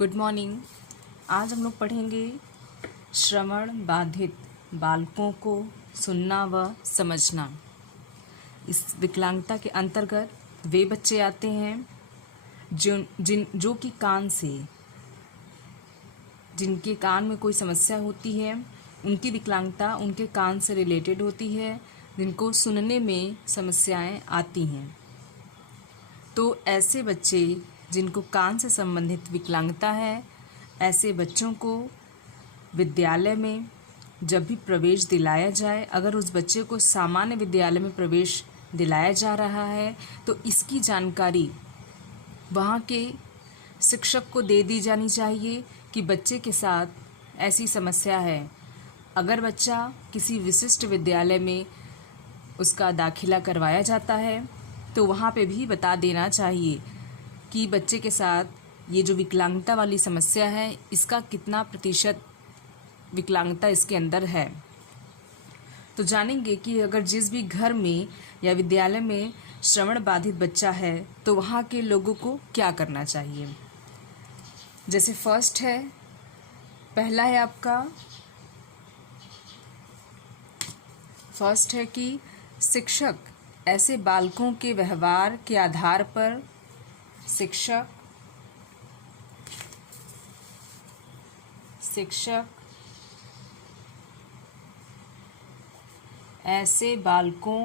Good morning. आज हम लोग पढ़ेंगे श्रवण बाधित बालकों को सुनना व समझना। इस विकलांगता के अंतर्गत वे बच्चे आते हैं जो कि जिनके कान में कोई समस्या होती है, उनकी विकलांगता उनके कान से रिलेटेड होती है, जिनको सुनने में समस्याएं आती हैं। तो ऐसे बच्चे जिनको कान से संबंधित विकलांगता है, ऐसे बच्चों को विद्यालय में जब भी प्रवेश दिलाया जाए, अगर उस बच्चे को सामान्य विद्यालय में प्रवेश दिलाया जा रहा है तो इसकी जानकारी वहाँ के शिक्षक को दे दी जानी चाहिए कि बच्चे के साथ ऐसी समस्या है। अगर बच्चा किसी विशिष्ट विद्यालय में उसका दाखिला करवाया जाता है तो वहाँ पे भी बता देना चाहिए कि बच्चे के साथ ये जो विकलांगता वाली समस्या है, इसका कितना प्रतिशत विकलांगता इसके अंदर है। तो जानेंगे कि अगर जिस भी घर में या विद्यालय में श्रवण बाधित बच्चा है तो वहाँ के लोगों को क्या करना चाहिए। जैसे पहला है आपका फर्स्ट है कि शिक्षक ऐसे बालकों के व्यवहार के आधार पर शिक्षक ऐसे बालकों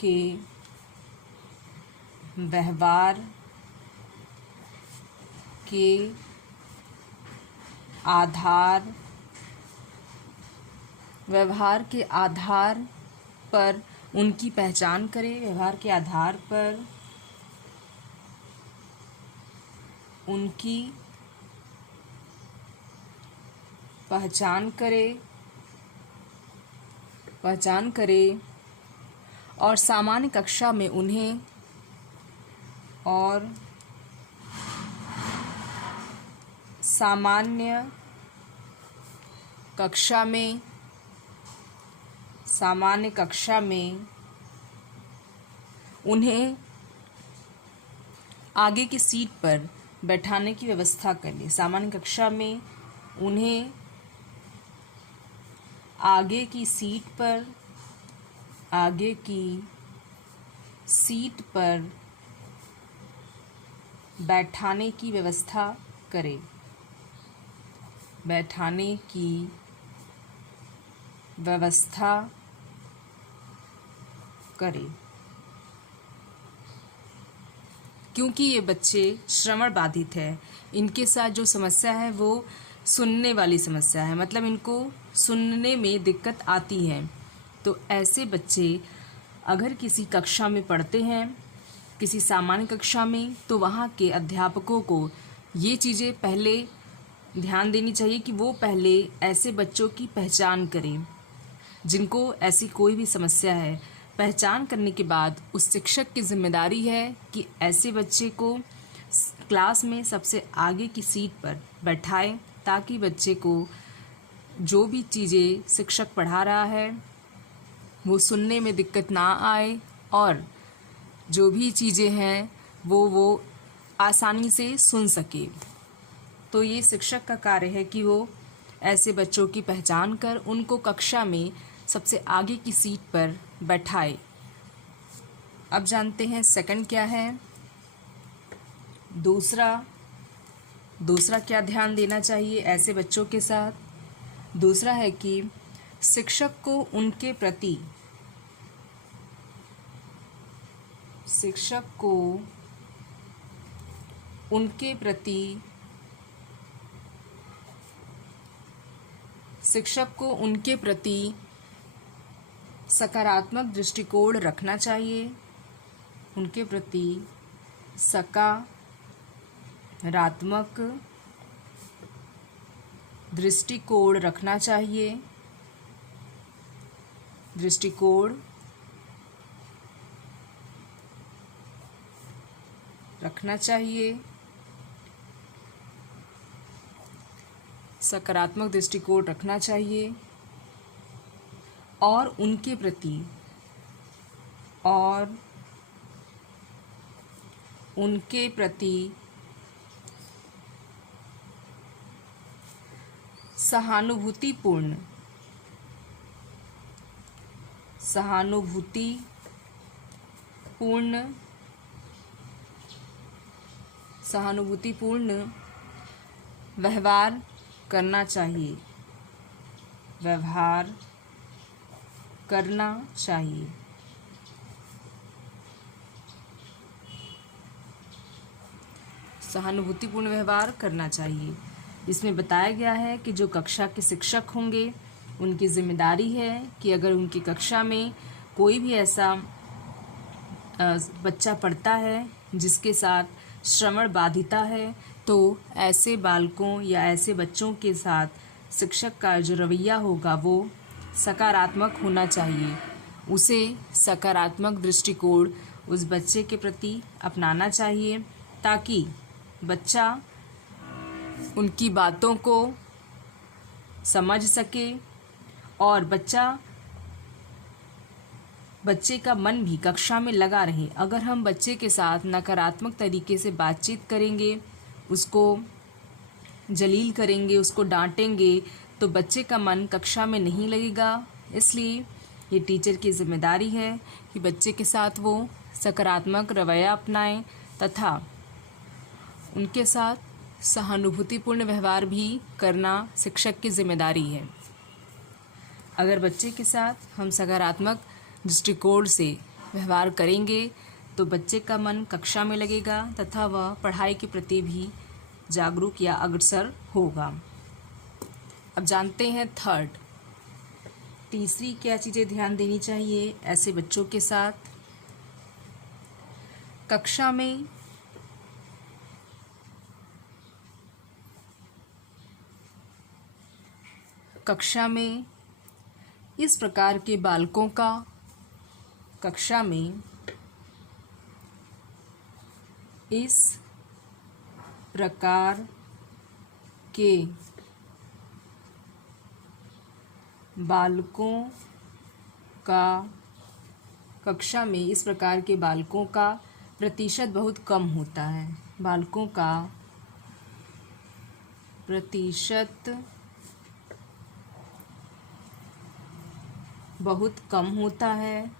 के व्यवहार के आधार पर उनकी पहचान करें। व्यवहार के आधार पर उनकी पहचान करें और सामान्य कक्षा में उन्हें आगे की सीट पर बैठाने की व्यवस्था करें। सामान्य कक्षा में उन्हें आगे की सीट पर बैठाने की व्यवस्था करें। क्योंकि ये बच्चे श्रवण बाधित है, इनके साथ जो समस्या है वो सुनने वाली समस्या है, मतलब इनको सुनने में दिक्कत आती है। तो ऐसे बच्चे अगर किसी कक्षा में पढ़ते हैं, किसी सामान्य कक्षा में, तो वहाँ के अध्यापकों को ये चीज़ें पहले ध्यान देनी चाहिए कि वो पहले ऐसे बच्चों की पहचान करें जिनको ऐसी कोई भी समस्या है। पहचान करने के बाद उस शिक्षक की जिम्मेदारी है कि ऐसे बच्चे को क्लास में सबसे आगे की सीट पर बैठाएं, ताकि बच्चे को जो भी चीज़ें शिक्षक पढ़ा रहा है वो सुनने में दिक्कत ना आए और जो भी चीज़ें हैं वो आसानी से सुन सके। तो ये शिक्षक का कार्य है कि वो ऐसे बच्चों की पहचान कर उनको कक्षा में सबसे आगे की सीट पर बैठाए। अब जानते हैं सेकंड क्या है। दूसरा क्या ध्यान देना चाहिए ऐसे बच्चों के साथ। दूसरा है कि शिक्षक को उनके प्रति सकारात्मक दृष्टिकोण रखना चाहिए। उनके प्रति सकारात्मक दृष्टिकोण रखना चाहिए। सकारात्मक दृष्टिकोण रखना चाहिए और उनके प्रति उनके प्रति सहानुभूतिपूर्ण व्यवहार करना चाहिए। सहानुभूतिपूर्ण व्यवहार करना चाहिए। इसमें बताया गया है कि जो कक्षा के शिक्षक होंगे उनकी जिम्मेदारी है कि अगर उनकी कक्षा में कोई भी ऐसा बच्चा पढ़ता है जिसके साथ श्रवण बाधिता है, तो ऐसे बालकों या ऐसे बच्चों के साथ शिक्षक का जो रवैया होगा वो सकारात्मक होना चाहिए। उसे सकारात्मक दृष्टिकोण उस बच्चे के प्रति अपनाना चाहिए ताकि बच्चा उनकी बातों को समझ सके और बच्चे का मन भी कक्षा में लगा रहे। अगर हम बच्चे के साथ नकारात्मक तरीके से बातचीत करेंगे, उसको जलील करेंगे, उसको डांटेंगे, तो बच्चे का मन कक्षा में नहीं लगेगा। इसलिए ये टीचर की जिम्मेदारी है कि बच्चे के साथ वो सकारात्मक रवैया अपनाएं तथा उनके साथ सहानुभूतिपूर्ण व्यवहार भी करना शिक्षक की जिम्मेदारी है। अगर बच्चे के साथ हम सकारात्मक दृष्टिकोण से व्यवहार करेंगे तो बच्चे का मन कक्षा में लगेगा तथा वह पढ़ाई के प्रति भी जागरूक या अग्रसर होगा। अब जानते हैं तीसरी क्या चीज़ें ध्यान देनी चाहिए ऐसे बच्चों के साथ। कक्षा में इस प्रकार के बालकों का कक्षा में इस प्रकार के बालकों का प्रतिशत बहुत कम होता है। बालकों का प्रतिशत बहुत कम होता है।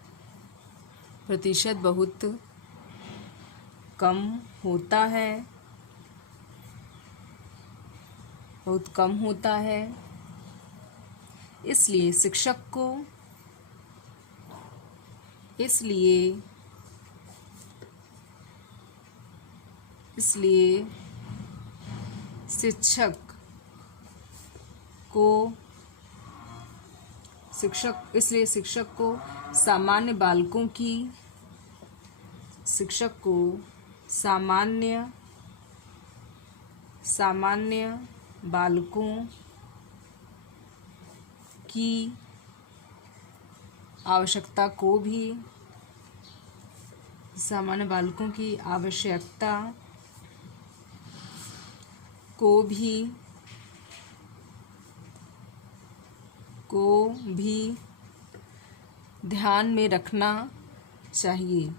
इसलिए शिक्षक को सामान्य बालकों की आवश्यकता को भी ध्यान में रखना चाहिए।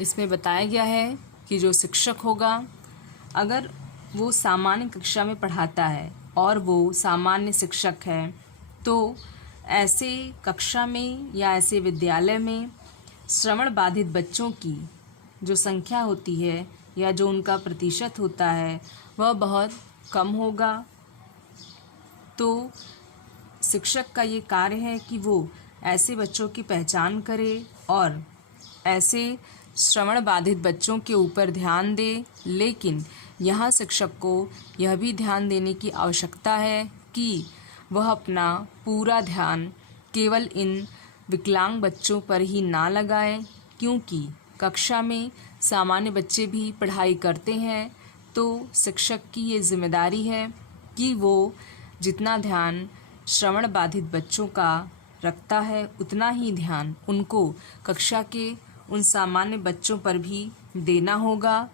इसमें बताया गया है कि जो शिक्षक होगा अगर वो सामान्य कक्षा में पढ़ाता है और वो सामान्य शिक्षक है तो ऐसे कक्षा में या ऐसे विद्यालय में श्रवण बाधित बच्चों की जो संख्या होती है या जो उनका प्रतिशत होता है वह बहुत कम होगा। तो शिक्षक का ये कार्य है कि वो ऐसे बच्चों की पहचान करे और ऐसे श्रवण बाधित बच्चों के ऊपर ध्यान दे। लेकिन यहाँ शिक्षक को यह भी ध्यान देने की आवश्यकता है कि वह अपना पूरा ध्यान केवल इन विकलांग बच्चों पर ही ना लगाए, क्योंकि कक्षा में सामान्य बच्चे भी पढ़ाई करते हैं। तो शिक्षक की ये जिम्मेदारी है कि वो जितना ध्यान श्रवण बाधित बच्चों का रखता है उतना ही ध्यान उनको कक्षा के उन सामान्य बच्चों पर भी देना होगा,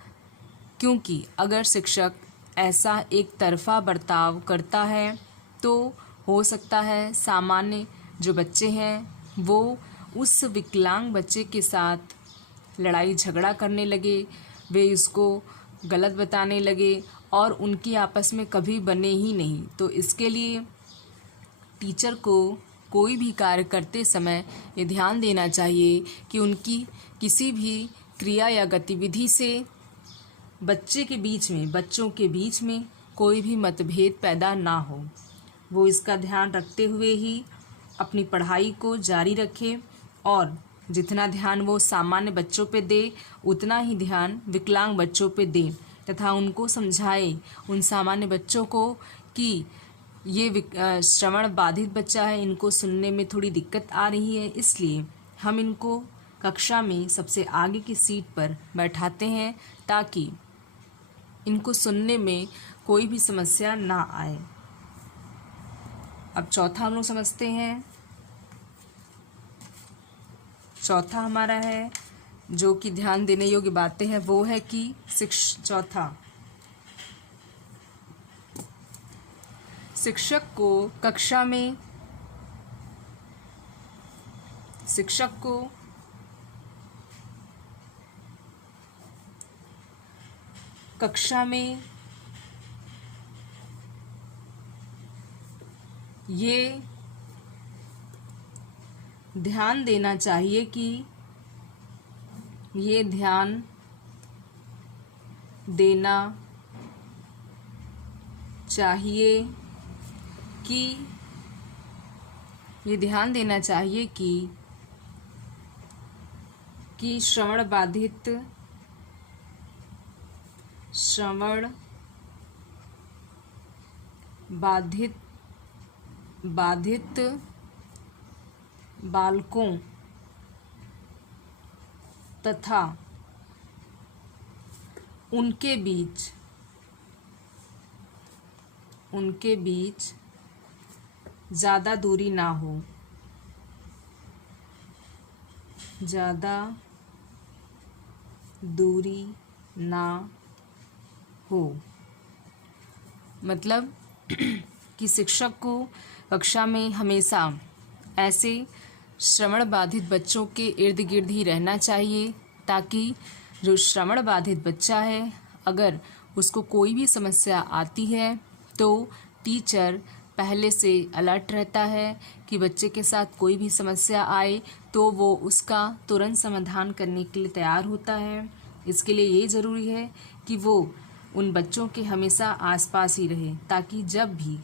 क्योंकि अगर शिक्षक ऐसा एक तरफा बर्ताव करता है तो हो सकता है सामान्य जो बच्चे हैं वो उस विकलांग बच्चे के साथ लड़ाई झगड़ा करने लगे, वे इसको गलत बताने लगे और उनकी आपस में कभी बने ही नहीं। तो इसके लिए टीचर को कोई भी कार्य करते समय ये ध्यान देना चाहिए कि उनकी किसी भी क्रिया या गतिविधि से बच्चों के बीच में कोई भी मतभेद पैदा ना हो। वो इसका ध्यान रखते हुए ही अपनी पढ़ाई को जारी रखे और जितना ध्यान वो सामान्य बच्चों पे दे उतना ही ध्यान विकलांग बच्चों पे दे तथा उनको समझाए उन सामान्य बच्चों को कि ये श्रवण बाधित बच्चा है, इनको सुनने में थोड़ी दिक्कत आ रही है, इसलिए हम इनको कक्षा में सबसे आगे की सीट पर बैठाते हैं ताकि इनको सुनने में कोई भी समस्या ना आए। अब चौथा हम लोग समझते हैं। चौथा हमारा है जो कि ध्यान देने योग्य बातें हैं वो है कि शिक्षक को कक्षा में ये ध्यान देना चाहिए कि ये ध्यान देना चाहिए कि श्रवण बाधित बालकों तथा उनके बीच ज़्यादा दूरी ना हो। मतलब कि शिक्षक को कक्षा में हमेशा ऐसे श्रवण बाधित बच्चों के इर्द गिर्द ही रहना चाहिए ताकि जो श्रवण बाधित बच्चा है अगर उसको कोई भी समस्या आती है तो टीचर पहले से अलर्ट रहता है कि बच्चे के साथ कोई भी समस्या आए तो वो उसका तुरंत समाधान करने के लिए तैयार होता है। इसके लिए ये ज़रूरी है कि वो उन बच्चों के हमेशा आसपास ही रहे ताकि जब भी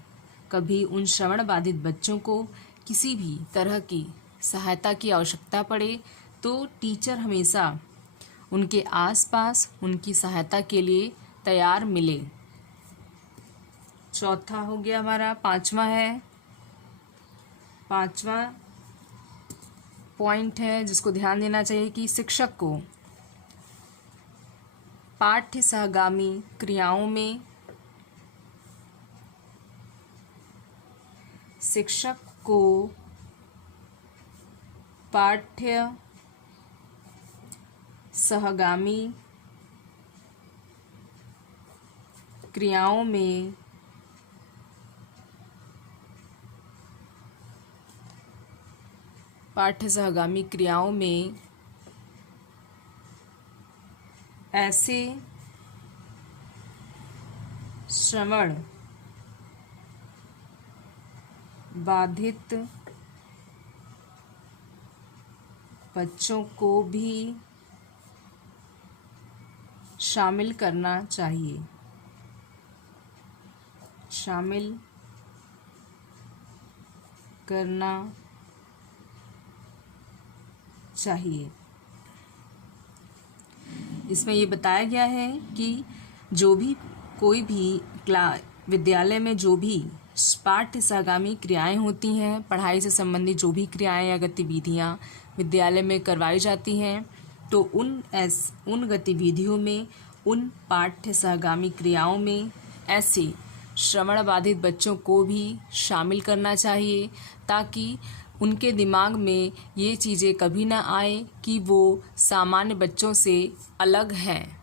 कभी उन श्रवण बाधित बच्चों को किसी भी तरह की सहायता की आवश्यकता पड़े तो टीचर हमेशा उनके आसपास उनकी सहायता के लिए तैयार मिले। चौथा हो गया हमारा। पांचवा पॉइंट है जिसको ध्यान देना चाहिए कि शिक्षक को पाठ्य सहगामी क्रियाओं में पाठ्य सहगामी क्रियाओं में ऐसे श्रवण बाधित बच्चों को भी शामिल करना चाहिए। इसमें ये बताया गया है कि जो भी कोई भी विद्यालय में जो भी पाठ्य सहगामी क्रियाएं होती हैं, पढ़ाई से संबंधित जो भी क्रियाएं या गतिविधियां विद्यालय में करवाई जाती हैं तो उन गतिविधियों में, उन पाठ्य सहगामी क्रियाओं में ऐसे श्रवण बाधित बच्चों को भी शामिल करना चाहिए ताकि उनके दिमाग में ये चीज़ें कभी ना आए कि वो सामान्य बच्चों से अलग हैं।